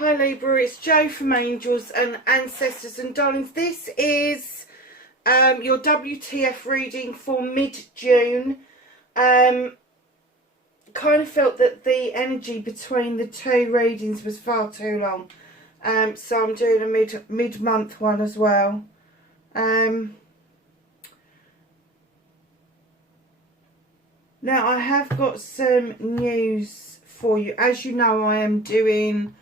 Hi Libra, it's Jo from Angels and Ancestors and Darlings. This is your WTF reading for mid-June. Kind of felt that the energy between the two readings was far too long. So I'm doing a mid-month one as well. Now I have got some news for you. As you know, I am doing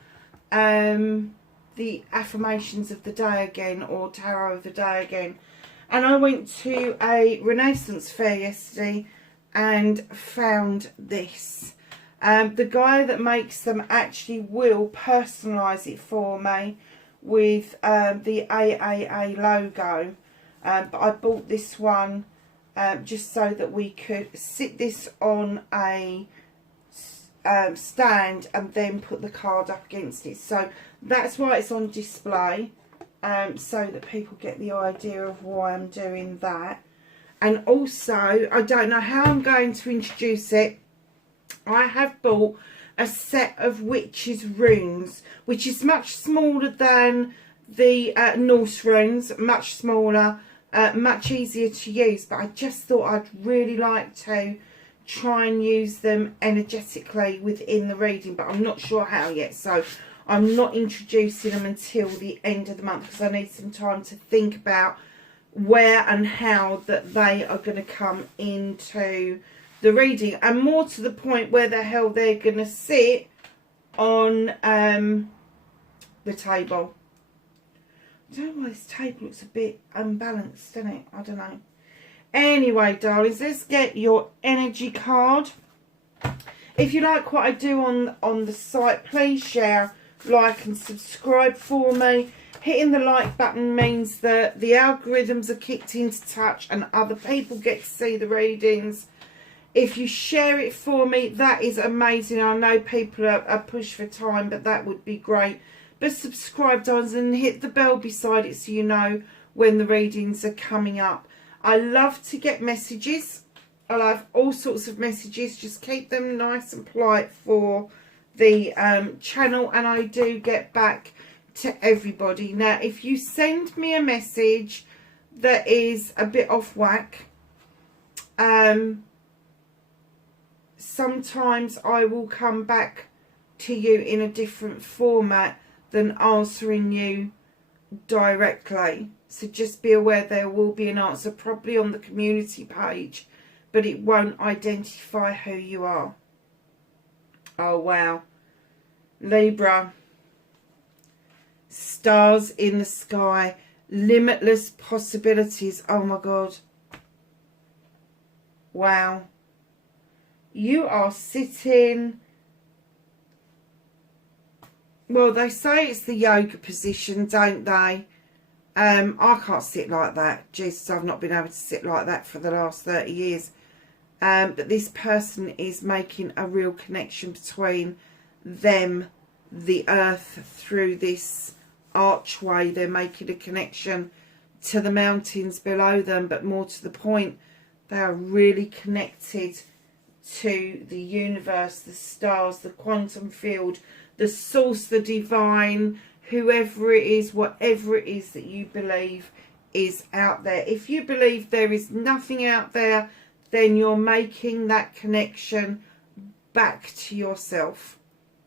the affirmations of the day again, or tarot of the day again, and I went to a Renaissance fair yesterday and found this. The guy that makes them actually will personalise it for me with the AAA logo, but I bought this one just so that we could sit this on a stand and then put the card up against it. So that's why it's on display, so that people get the idea of why I'm doing that. And also, I don't know how I'm going to introduce it. I have bought a set of witches runes, which is much smaller than the Norse runes, much smaller, much easier to use, but I just thought I'd really like to try and use them energetically within the reading, but I'm not sure how yet, so I'm not introducing them until the end of the month because I need some time to think about where and how that they are going to come into the reading, and more to the point where the hell they're going to sit on the table. I don't know why this table looks a bit unbalanced, doesn't it? I don't know. Anyway, darlings, let's get your energy card. If you like what I do on the site, please share, like and subscribe for me. Hitting the like button means that the algorithms are kicked into touch and other people get to see the readings. If you share it for me, that is amazing. I know people are pushed for time, but that would be great. But subscribe, darlings, and hit the bell beside it so you know when the readings are coming up. I love to get messages. I have all sorts of messages. Just keep them nice and polite for the channel, and I do get back to everybody. Now, if you send me a message that is a bit off whack, sometimes I will come back to you in a different format than answering you directly. So just be aware there will be an answer, probably on the community page, but it won't identify who you are. Oh, wow. Libra. Stars in the sky. Limitless possibilities. Oh, my God. Wow. You are sitting... Well, they say it's the yoga position, don't they? I can't sit like that. Jesus, I've not been able to sit like that for the last 30 years. But this person is making a real connection between them, the earth, through this archway. They're making a connection to the mountains below them, but more to the point, they are really connected to the universe, the stars, the quantum field, the source, the divine, whoever it is, whatever it is that you believe is out there. If you believe there is nothing out there, then you're making that connection back to yourself.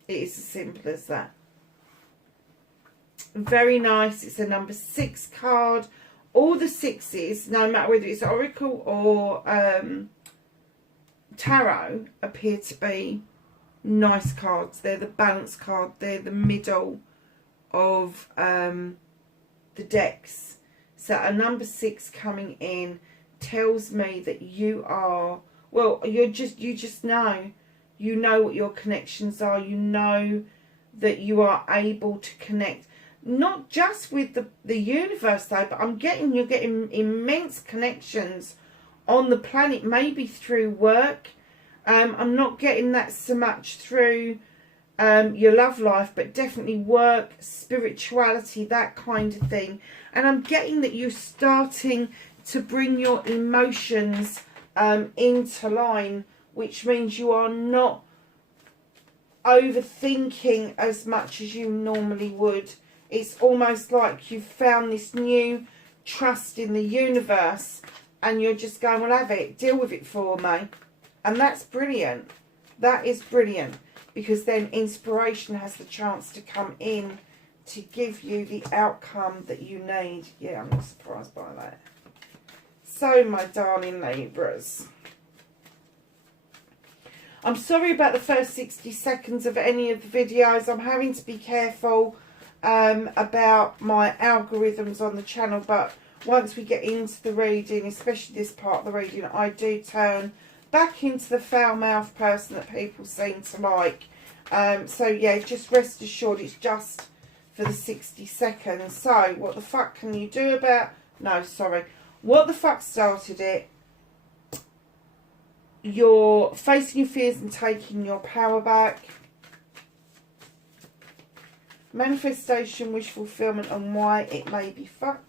It is as simple as that. Very nice. It's a number 6 card. All the 6s, no matter whether it's Oracle or Tarot, appear to be nice cards. They're the balance card. They're the middle of the decks. So a number 6 coming in tells me that you are, well, you just know. You know what your connections are. You know that you are able to connect, not just with the universe though, but you're getting immense connections on the planet, maybe through work. I'm not getting that so much through your love life, but definitely work, spirituality, that kind of thing. And I'm getting that you're starting to bring your emotions into line, which means you are not overthinking as much as you normally would. It's almost like you've found this new trust in the universe and you're just going, well, have it, deal with it for me. And that's brilliant. That is brilliant, because then inspiration has the chance to come in to give you the outcome that you need. Yeah, I'm not surprised by that. So, my darling Libras, I'm sorry about the first 60 seconds of any of the videos. I'm having to be careful about my algorithms on the channel, but once we get into the reading, especially this part of the reading, I do turn back into the foul-mouthed person that people seem to like. So yeah, just rest assured it's just for the 60 seconds. So what the fuck can you do about... No, sorry. What the fuck started it? You're facing your fears and taking your power back. Manifestation, wish fulfillment, and why it may be fucked.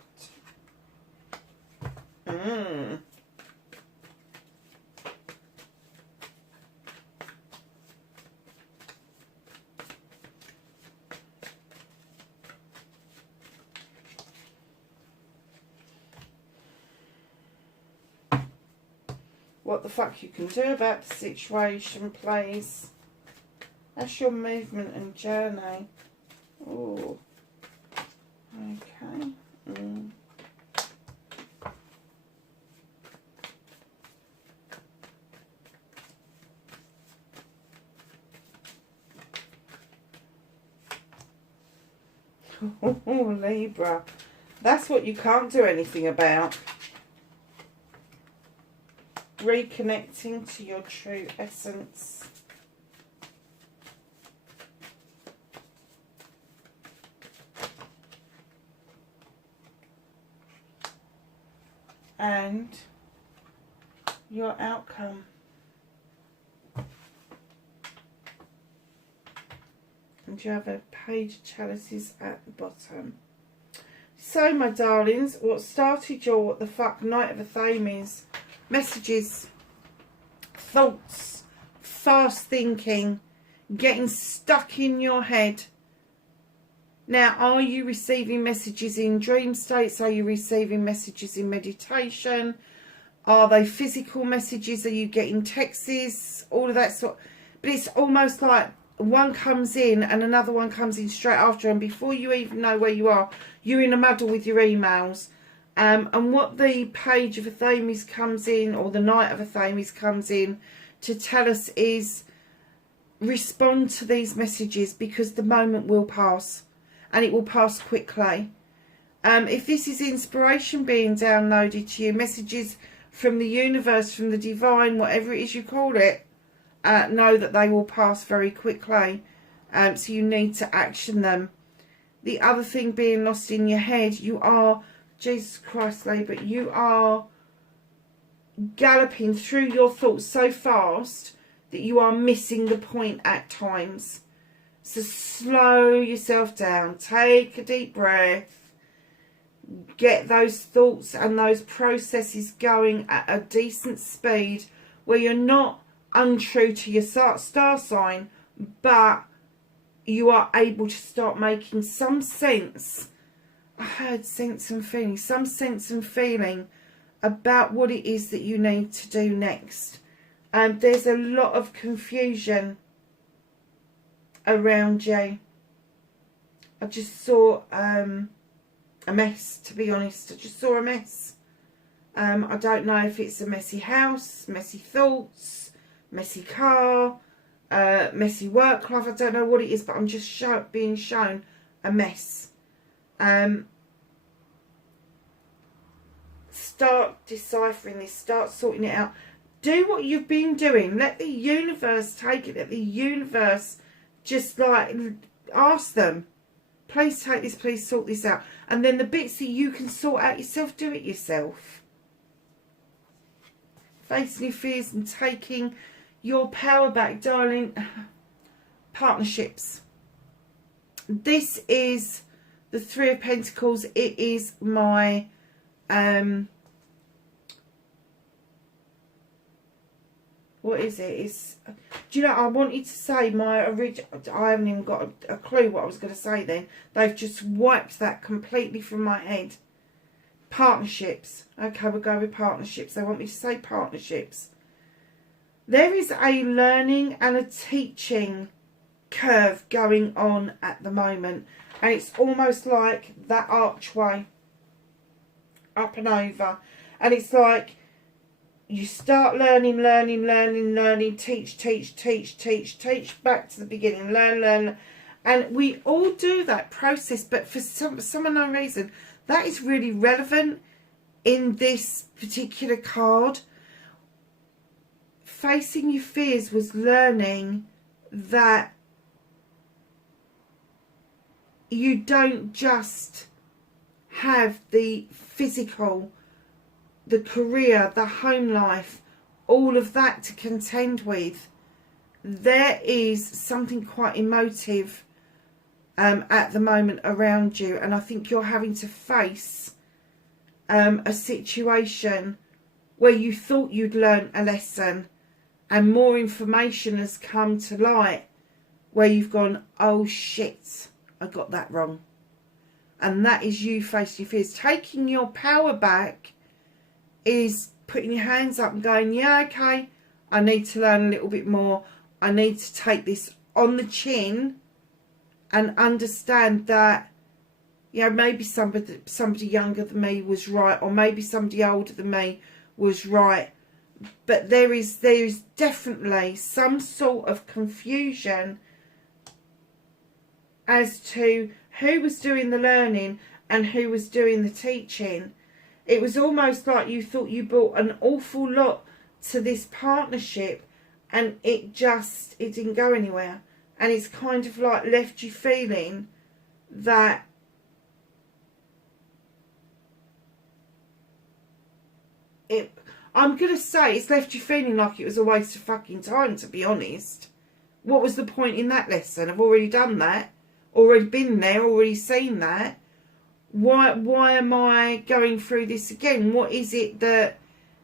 What the fuck you can do about the situation, please. That's your movement and journey. Oh, okay. Oh, Libra. That's what you can't do anything about. Reconnecting to your true essence. And your outcome. And you have a page of chalices at the bottom. So, my darlings, what started your what the fuck Knight of a Thames messages, thoughts, fast thinking, getting stuck in your head. Now, are you receiving messages in dream states? Are you receiving messages in meditation? Are they physical messages? Are you getting texts? All of that sort. But it's almost like one comes in and another one comes in straight after, and before you even know where you are, you're in a muddle with your emails. And what the page of a Thames comes in, or the Knight of a Thames comes in to tell us is, respond to these messages, because the moment will pass, and it will pass quickly. If this is inspiration being downloaded to you, messages from the universe, from the divine, whatever it is you call it, know that they will pass very quickly. So you need to action them. The other thing being lost in your head, you are... Jesus Christ, Libra, you are galloping through your thoughts so fast that you are missing the point at times. So slow yourself down. Take a deep breath. Get those thoughts and those processes going at a decent speed where you're not untrue to your star sign, but you are able to start making some sense. I heard sense and feeling, some sense and feeling about what it is that you need to do next. There's a lot of confusion around you. I just saw a mess, to be honest. I just saw a mess. I don't know if it's a messy house, messy thoughts, messy car, messy work life. I don't know what it is, but I'm just being shown a mess. Start deciphering this, start sorting it out. Do what you've been doing. Let the universe take it. Let the universe just like ask them, please take this, please sort this out. And then the bits that you can sort out yourself, do it yourself. Facing your fears and taking your power back, darling. Partnerships. This is the Three of Pentacles. It is my what is it? It's, do you know, I wanted to say my original, I haven't even got a clue what I was going to say then. They've just wiped that completely from my head. Partnerships. Okay, we'll go with partnerships. They want me to say partnerships. There is a learning and a teaching curve going on at the moment. And it's almost like that archway up and over. And it's like you start learning, teach, back to the beginning, learn. And we all do that process, but for some unknown reason, that is really relevant in this particular card. Facing your fears was learning that you don't just have the physical, the career, the home life, all of that to contend with. There is something quite emotive at the moment around you, and I think you're having to face a situation where you thought you'd learned a lesson and more information has come to light where you've gone, oh shit, I got that wrong. And that is you facing your fears. Taking your power back is putting your hands up and going, yeah, okay, I need to learn a little bit more. I need to take this on the chin and understand that, you know, maybe somebody younger than me was right, or maybe somebody older than me was right. But there is definitely some sort of confusion as to who was doing the learning and who was doing the teaching. It was almost like you thought you brought an awful lot to this partnership and it didn't go anywhere. And it's kind of like left you feeling that I'm going to say it's left you feeling like it was a waste of fucking time, to be honest. What was the point in that lesson? I've already done that. Already been there, already seen that. Why am I going through this again? What is it that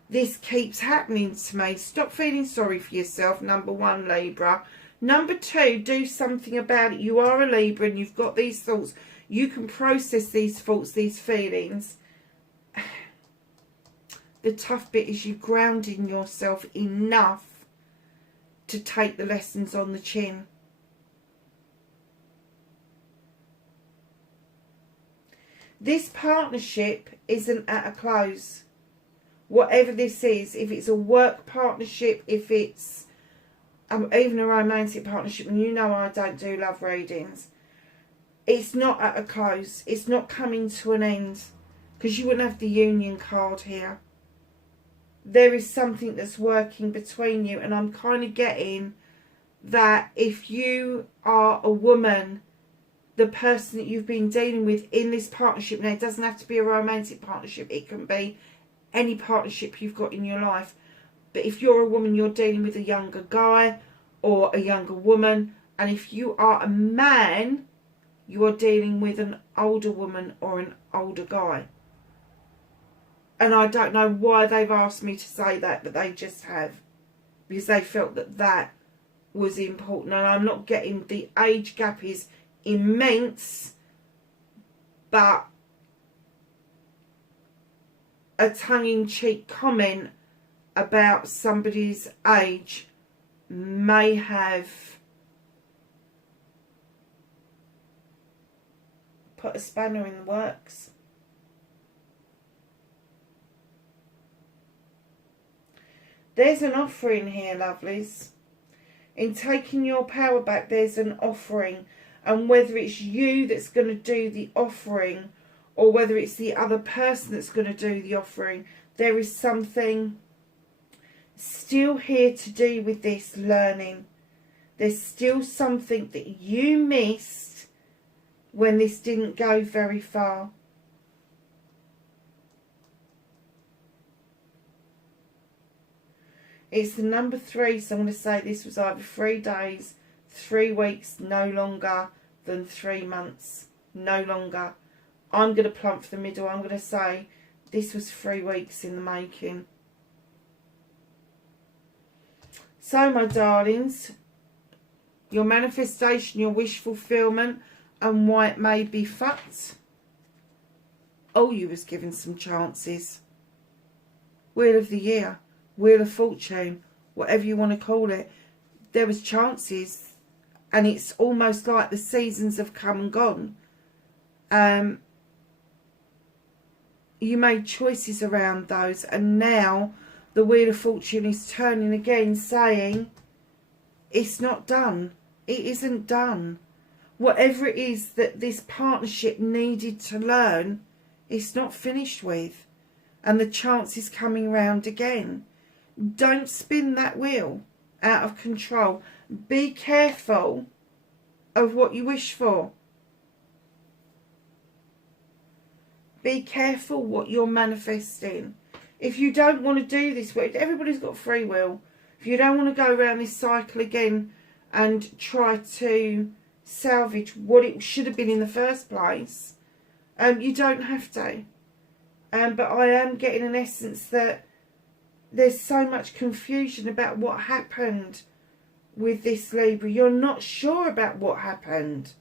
this keeps happening to me? Stop feeling sorry for yourself, number one, Libra. Number two, do something about it. You are a Libra and you've got these thoughts. You can process these thoughts, these feelings. The tough bit is you grounding yourself enough to take the lessons on the chin. This partnership isn't at a close. Whatever this is, if it's a work partnership, if it's even a romantic partnership, and you know I don't do love readings, it's not at a close. It's not coming to an end, because you wouldn't have the union card here. There is something that's working between you, and I'm kind of getting that if you are a woman, the person that you've been dealing with in this partnership, now it doesn't have to be a romantic partnership, it can be any partnership you've got in your life. But if you're a woman, you're dealing with a younger guy or a younger woman. And if you are a man, you are dealing with an older woman or an older guy. And I don't know why they've asked me to say that, but they just have. Because they felt that that was important. And I'm not getting, the age gap is immense, but a tongue-in-cheek comment about somebody's age may have put a spanner in the works. There's an offering here, lovelies. In taking your power back, there's an offering. And whether it's you that's going to do the offering or whether it's the other person that's going to do the offering, there is something still here to do with this learning. There's still something that you missed when this didn't go very far. It's the number 3, so I'm going to say this was either 3 days, 3 weeks, no longer than 3 months. No longer. I'm going to plump for the middle. I'm going to say this was 3 weeks in the making. So, my darlings, your manifestation, your wish fulfillment, and why it may be fucked. Oh, you was given some chances. Wheel of the Year, Wheel of Fortune, whatever you want to call it. There was chances, and it's almost like the seasons have come and gone. You made choices around those, and now the Wheel of Fortune is turning again, saying it's not done. It isn't done. Whatever it is that this partnership needed to learn, it's not finished with. And the chance is coming round again. Don't spin that wheel out of control. Be careful of what you wish for. Be careful what you're manifesting. If you don't want to do this, everybody's got free will. If you don't want to go around this cycle again and try to salvage what it should have been in the first place, you don't have to. But I am getting an essence that there's so much confusion about what happened with this Libra. You're not sure about what happened.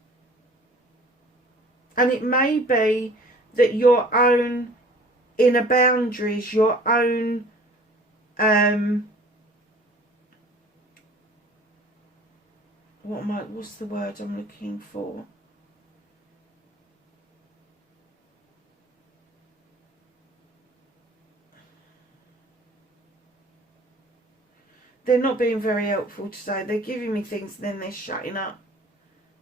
And it may be that your own inner boundaries, your own what's the word I'm looking for? They're not being very helpful today. They're giving me things and then they're shutting up.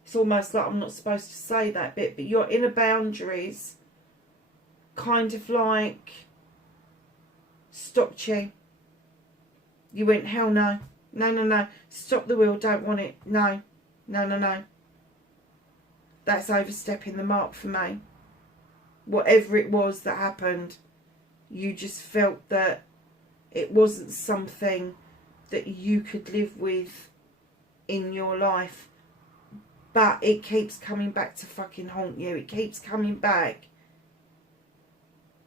It's almost like I'm not supposed to say that bit, but your inner boundaries kind of like stopped you. You went, hell no. No, no, no. Stop the wheel. Don't want it. No. No, no, no. That's overstepping the mark for me. Whatever it was that happened, you just felt that it wasn't something that you could live with in your life. But it keeps coming back to fucking haunt you. It keeps coming back.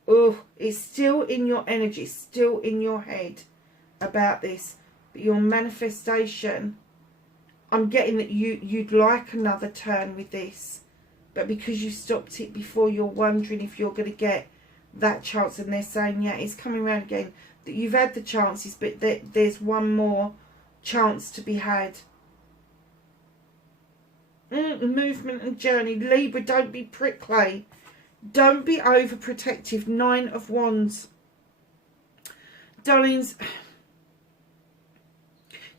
Oh, it's still in your energy, still in your head about this. But your manifestation, I'm getting that you'd like another turn with this. But because you stopped it before, you're wondering if you're going to get that chance. And they're saying, yeah, it's coming around again. That you've had the chances, but there's one more chance to be had. Movement and journey. Libra, don't be prickly. Don't be overprotective. 9 of Wands. Darlings,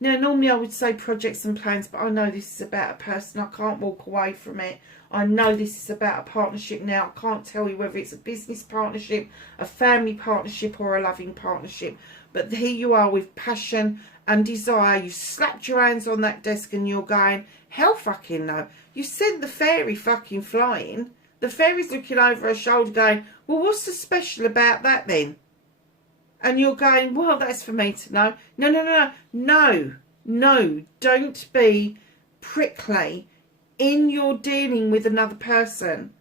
now normally I would say projects and plans, but I know this is about a person. I can't walk away from it. I know this is about a partnership now. I can't tell you whether it's a business partnership, a family partnership, or a loving partnership. But here you are with passion and desire. You slapped your hands on that desk and you're going, hell fucking no. You sent the fairy fucking flying. The fairy's looking over her shoulder going, well, what's so special about that then? And you're going, well, that's for me to know. No, no, no, no. No, no. Don't be prickly in your dealing with another person.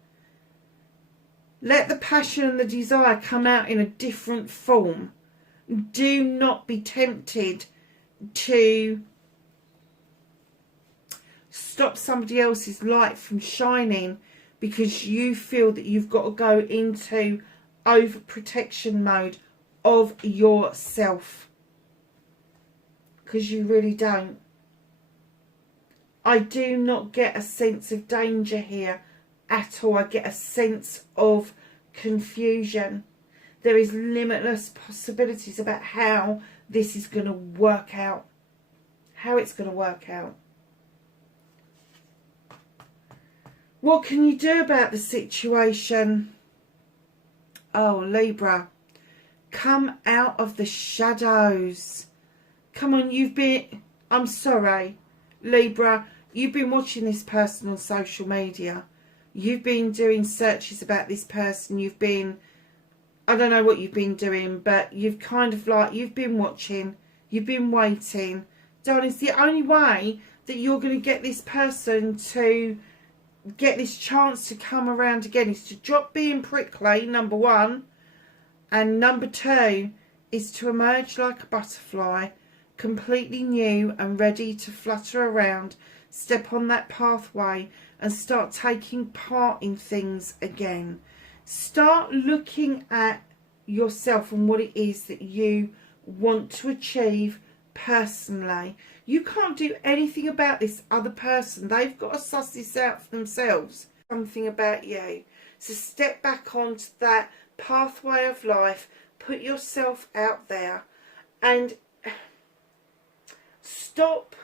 Let the passion and the desire come out in a different form. Do not be tempted to stop somebody else's light from shining because you feel that you've got to go into overprotection mode of yourself. Because you really don't. I do not get a sense of danger here at all. I get a sense of confusion. There is limitless possibilities about how this is going to work out. How it's going to work out. What can you do about the situation? Oh, Libra. Come out of the shadows. Come on, I'm sorry, Libra. You've been watching this person on social media. You've been doing searches about this person. You've been, I don't know what you've been doing, but you've kind of like, you've been watching. You've been waiting. Darling, it's the only way that you're going to get this person to get this chance to come around again is to drop being prickly, number 1. And number 2 is to emerge like a butterfly completely new and ready to flutter around, step on that pathway and start taking part in things again. Start looking at yourself and what it is that you want to achieve personally. You can't do anything about this other person. They've got to suss this out for themselves. Something about you. So step back onto that pathway of life. Put yourself out there and stop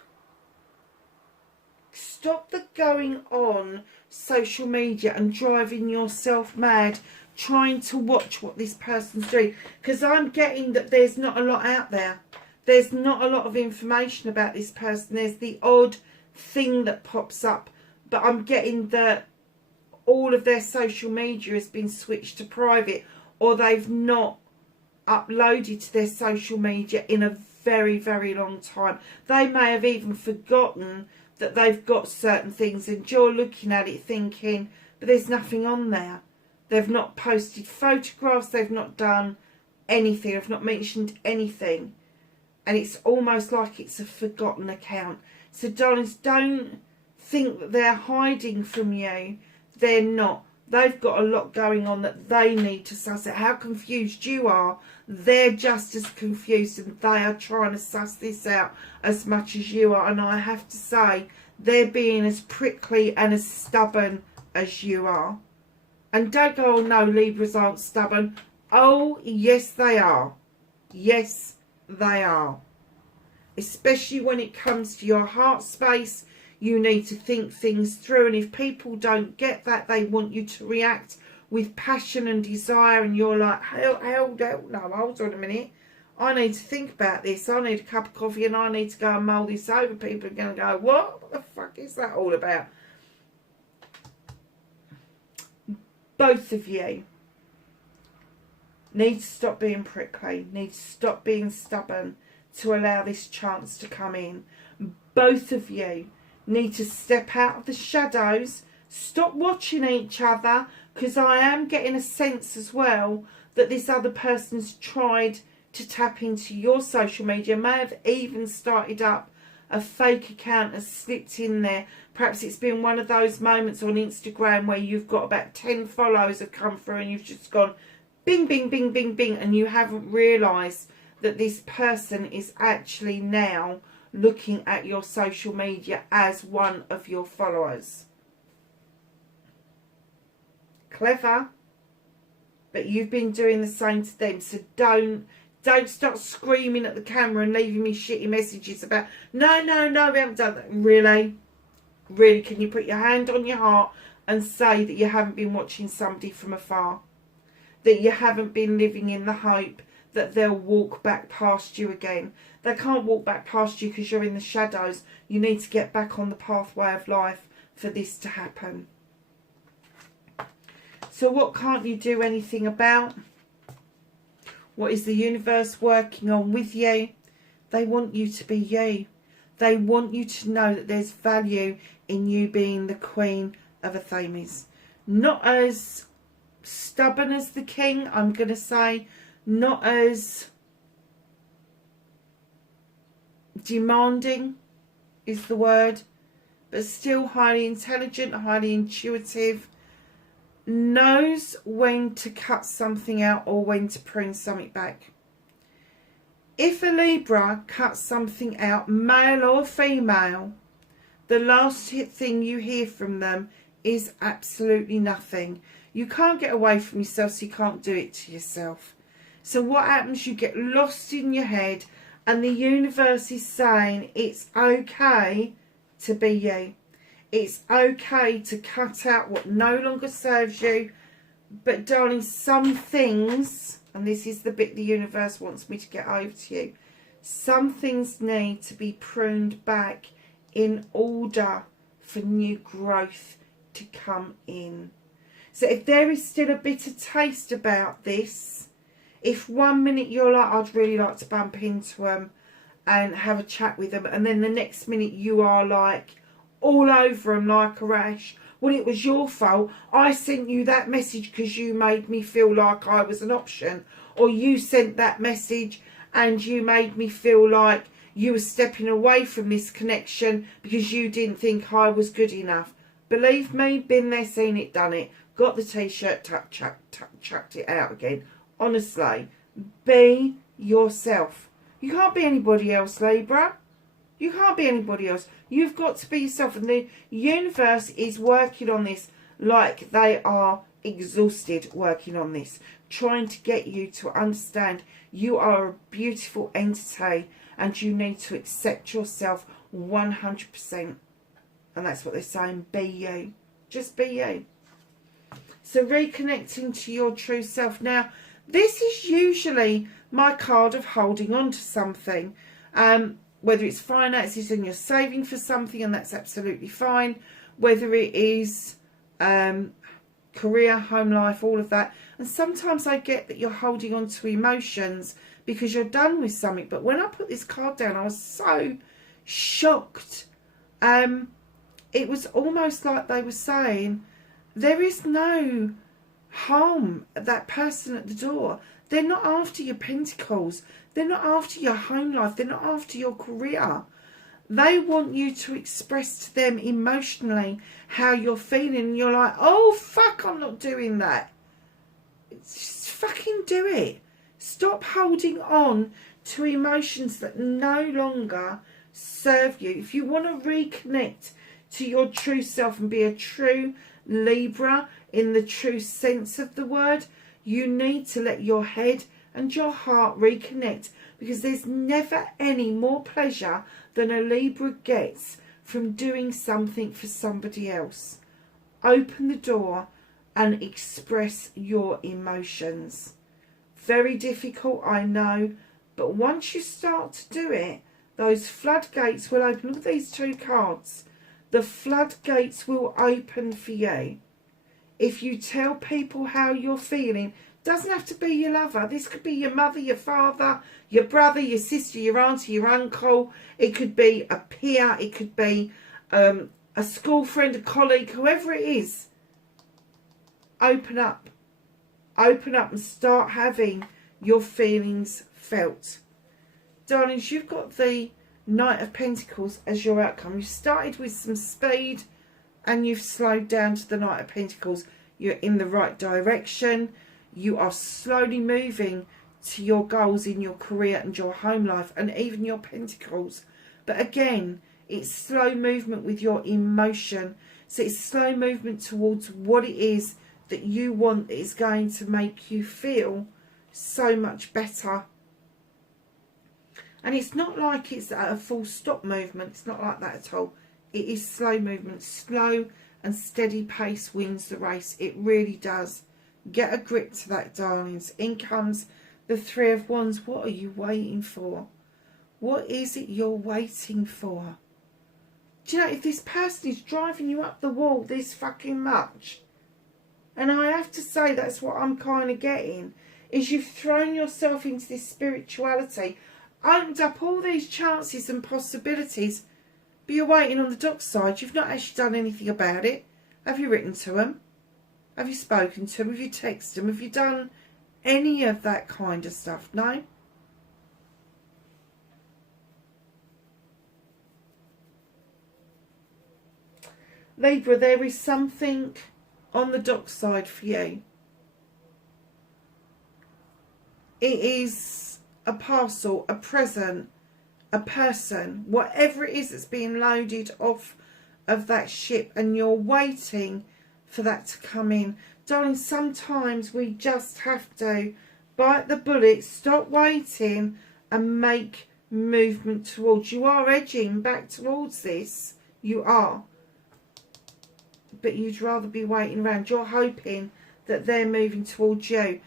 the going on social media and driving yourself mad trying to watch what this person's doing, because I'm getting that there's not a lot out there. There's not a lot of information about this person. There's the odd thing that pops up, but I'm getting that all of their social media has been switched to private, or they've not uploaded to their social media in a very, very long time. They may have even forgotten that they've got certain things, and you're looking at it thinking, but there's nothing on there. They've not posted photographs, they've not done anything, they've not mentioned anything. And it's almost like it's a forgotten account. So darlings, don't think that they're hiding from you. They're not. They've got a lot going on that they need to suss out. How confused you are, they're just as confused, and they are trying to suss this out as much as you are. And I have to say, they're being as prickly and as stubborn as you are. And don't go, oh no, Libras aren't stubborn. Oh, yes they are. Yes, they are. Especially when it comes to your heart space, you need to think things through. And if people don't get that, they want you to react with passion and desire, and you're like, hell no, hold on a minute. I need to think about this. I need a cup of coffee and I need to go and mull this over. People are going to go, what the fuck is that all about? Both of you need to stop being prickly, need to stop being stubborn to allow this chance to come in. Both of you need to step out of the shadows, stop watching each other, because I am getting a sense as well that this other person's tried to tap into your social media, may have even started up a fake account, has slipped in there. Perhaps it's been one of those moments on Instagram where you've got about 10 follows have come through and you've just gone bing, bing, bing, bing, bing, and you haven't realised that this person is actually now looking at your social media as one of your followers. Clever, but you've been doing the same to them. So don't start screaming at the camera and leaving me shitty messages about, no, we haven't done that. Really, can you put your hand on your heart and say that you haven't been watching somebody from afar? That you haven't been living in the hope that they'll walk back past you again? They can't walk back past you because you're in the shadows. You need to get back on the pathway of life for this to happen. So what can't you do anything about? What is the universe working on with you? They want you to be you. They want you to know that there's value in you being the Queen of Athames. Not as stubborn as the King, I'm going to say. Not as demanding is the word. But still highly intelligent, highly intuitive. Knows when to cut something out or when to prune something back. If a Libra cuts something out, male or female, the last thing you hear from them is absolutely nothing. You can't get away from yourself, so you can't do it to yourself. So what happens? You get lost in your head, and the universe is saying it's okay to be you. It's okay to cut out what no longer serves you. But darling, some things, and this is the bit the universe wants me to get over to you, some things need to be pruned back in order for new growth to come in. So if there is still a bitter taste about this, if 1 minute you're like, I'd really like to bump into them and have a chat with them, and then the next minute you are like all over them like a rash, well, it was your fault. I sent you that message because you made me feel like I was an option, or you sent that message and you made me feel like you were stepping away from this connection because you didn't think I was good enough. Believe me, been there, seen it, done it. Got the t-shirt, chucked it out again. Honestly, be yourself. You can't be anybody else, Libra. You can't be anybody else. You've got to be yourself. And the universe is working on this like they are exhausted working on this. Trying to get you to understand you are a beautiful entity and you need to accept yourself 100%. And that's what they're saying. Be you. Just be you. So reconnecting to your true self. Now, this is usually my card of holding on to something. Whether it's finances and you're saving for something, and that's absolutely fine. Whether it is career, home life, all of that. And sometimes I get that you're holding on to emotions because you're done with something. But when I put this card down, I was so shocked. It was almost like they were saying, there is no harm at that person at the door. They're not after your pentacles. They're not after your home life. They're not after your career. They want you to express to them emotionally how you're feeling. And you're like, oh, fuck, I'm not doing that. Just fucking do it. Stop holding on to emotions that no longer serve you. If you want to reconnect to your true self and be a true Libra in the true sense of the word, you need to let your head and your heart reconnect, because there's never any more pleasure than a Libra gets from doing something for somebody else. Open the door and express your emotions. Very difficult, I know, but once you start to do it, those floodgates will open. Look at these two cards. The floodgates will open for you. If you tell people how you're feeling, doesn't have to be your lover. This could be your mother, your father, your brother, your sister, your auntie, your uncle. It could be a peer. It could be a school friend, a colleague, whoever it is. Open up. Open up and start having your feelings felt. Darlings, you've got the Knight of Pentacles as your outcome. You started with some speed and you've slowed down to the Knight of Pentacles. You're in the right direction. You are slowly moving to your goals in your career and your home life and even your pentacles. But again, it's slow movement with your emotion. So it's slow movement towards what it is that you want that is going to make you feel so much better. And it's not like it's at a full stop movement. It's not like that at all. It is slow movement. Slow and steady pace wins the race. It really does. Get a grip to that, darlings. In comes the Three of Wands. What are you waiting for? What is it you're waiting for? Do you know, if this person is driving you up the wall this fucking much, and I have to say that's what I'm kind of getting, is you've thrown yourself into this spirituality, opened up all these chances and possibilities, but you're waiting on the dockside. You've not actually done anything about it. Have you written to them? Have you spoken to them? Have you texted them? Have you done any of that kind of stuff? No? Libra, there is something on the dockside for you. It is a parcel, a present, a person, whatever it is that's being loaded off of that ship, and you're waiting for that to come in. Darling, sometimes we just have to bite the bullet, stop waiting and make movement towards. You are edging back towards this. You are. But you'd rather be waiting around. You're hoping that they're moving towards you.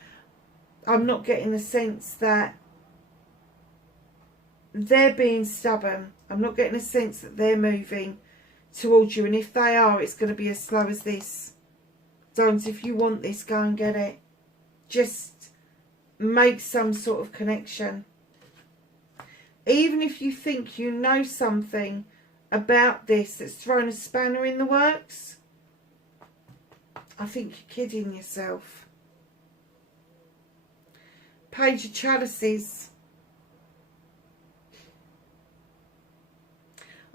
I'm not getting the sense that they're being stubborn. I'm not getting a sense that they're moving towards you. And if they are, it's going to be as slow as this. Don't, if you want this, go and get it. Just make some sort of connection. Even if you think you know something about this that's thrown a spanner in the works, I think you're kidding yourself. Page of Chalices.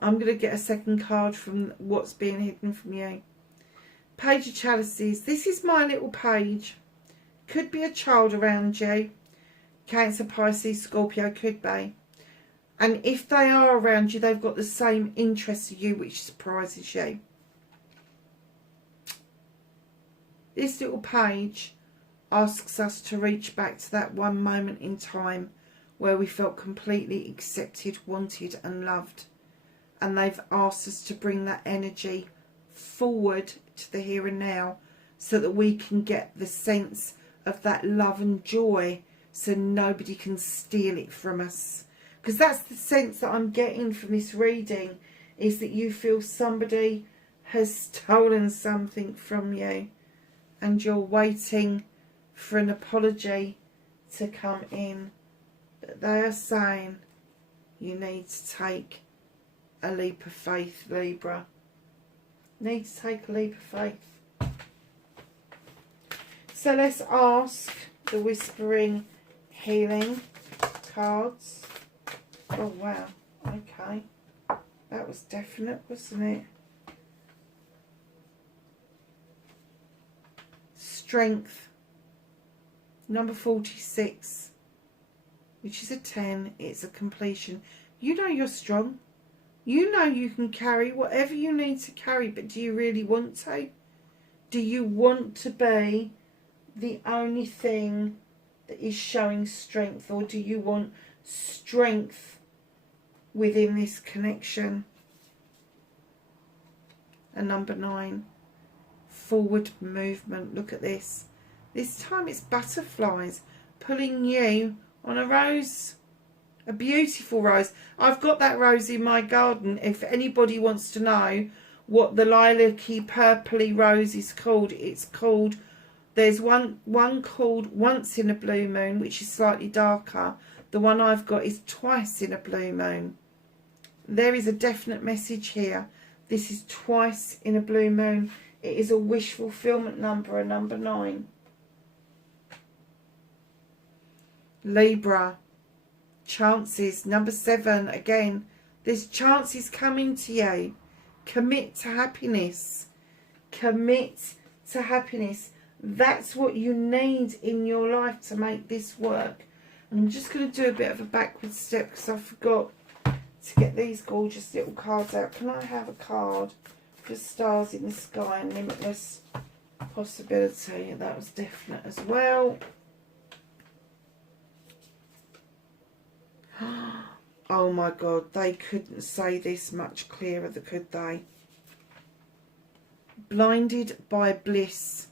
I'm going to get a second card from what's being hidden from you. Page of Chalices. This is my little page. Could be a child around you. Cancer, Pisces, Scorpio, could be. And if they are around you, they've got the same interest as you, which surprises you. This little page asks us to reach back to that one moment in time where we felt completely accepted, wanted and loved. And they've asked us to bring that energy forward to the here and now so that we can get the sense of that love and joy so nobody can steal it from us. Because that's the sense that I'm getting from this reading, is that you feel somebody has stolen something from you and you're waiting for an apology to come in. But they are saying you need to take a leap of faith, Libra. Need to take a leap of faith. So let's ask the Whispering Healing cards. Oh wow, okay. That was definite, wasn't it? Strength. Number 46. Which is a 10. It's a completion. You know you're strong. You know you can carry whatever you need to carry, but do you really want to? Do you want to be the only thing that is showing strength, or do you want strength within this connection? And number 9, forward movement. Look at this. This time it's butterflies pulling you on a rose. A beautiful rose. I've got that rose in my garden. If anybody wants to know what the lilac-y purpley rose is called, it's called, there's one called Once in a Blue Moon, which is slightly darker. The one I've got is Twice in a Blue Moon. There is a definite message here. This is Twice in a Blue Moon. It is a wish fulfillment number, a number 9. Libra. Chances, number 7. Again, there's chances coming to you. Commit to happiness. Commit to happiness. That's what you need in your life to make this work. And I'm just going to do a bit of a backward step because I forgot to get these gorgeous little cards out. Can I have a card for Stars in the Sky and Limitless Possibility? That was definite as well. Oh my God, they couldn't say this much clearer, could they? Blinded by bliss.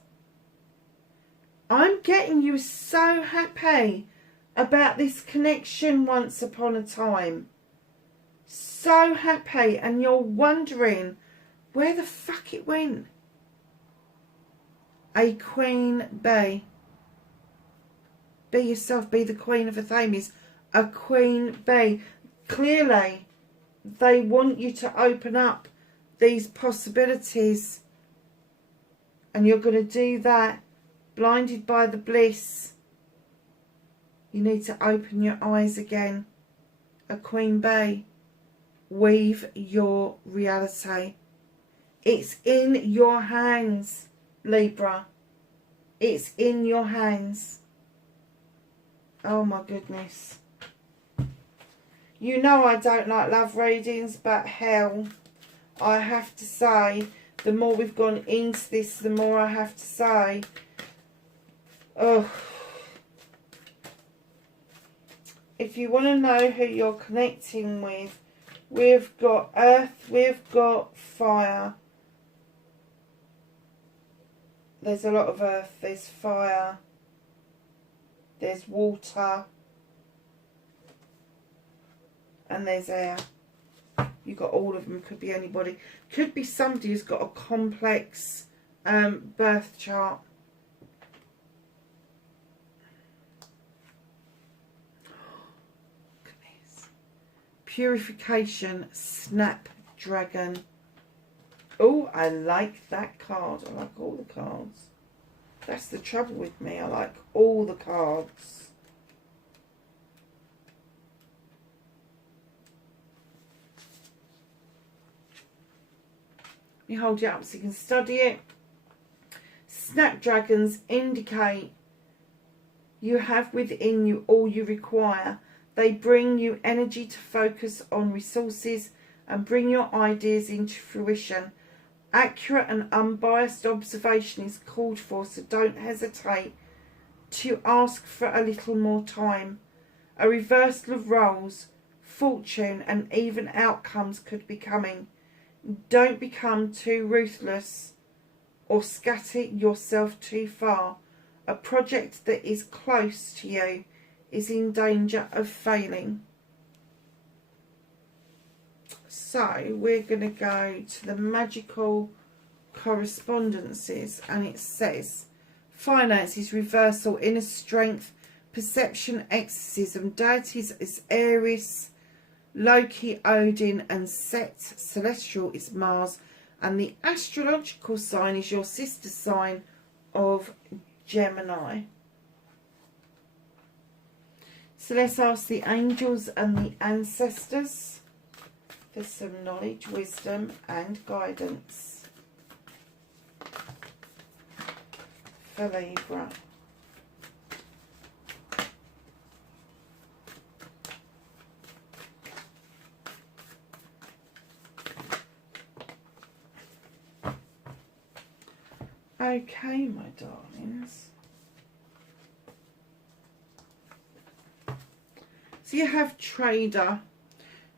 I'm getting you so happy about this connection once upon a time. So happy, and you're wondering where the fuck it went. A queen bee. Be yourself, be the queen of a Thames. A queen bee. Clearly, they want you to open up these possibilities. And you're going to do that. Blinded by the bliss. You need to open your eyes again. A queen bee. Weave your reality. It's in your hands, Libra. It's in your hands. Oh my goodness. You know I don't like love readings, but hell, I have to say, the more we've gone into this, the more I have to say, oh, if you want to know who you're connecting with, we've got earth, we've got fire. There's a lot of earth, there's fire, there's water, and there's air. You've got all of them. Could be anybody. Could be somebody who's got a complex birth chart. Look at this. Purification, Snapdragon. Oh, I like that card. I like all the cards. That's the trouble with me. I like all the cards. me hold it up so you can study it. Snapdragons indicate you have within you all you require. They bring you energy to focus on resources and bring your ideas into fruition. Accurate and unbiased observation is called for, so don't hesitate to ask for a little more time. A reversal of roles, fortune and even outcomes could be coming. Don't become too ruthless or scatter yourself too far. A project that is close to you is in danger of failing. So we're going to go to the magical correspondences, and it says finances, reversal, inner strength, perception, exorcism, deities is Aries, Loki, Odin and Set, celestial is Mars, and the astrological sign is your sister sign of Gemini. So let's ask the angels and the ancestors for some knowledge, wisdom and guidance for Libra. Okay, my darlings. So you have trader,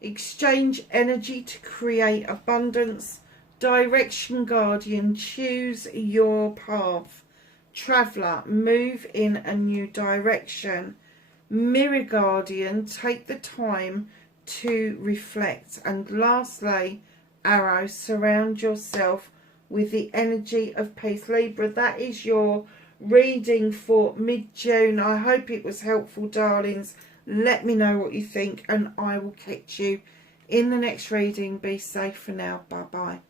exchange energy to create abundance, direction guardian, choose your path, traveller, move in a new direction, mirror guardian, take the time to reflect, and lastly, arrow, surround yourself with the energy of peace. Libra, that is your reading for mid-June. I hope it was helpful, darlings. Let me know what you think, and I will catch you in the next reading. Be safe for now. Bye bye.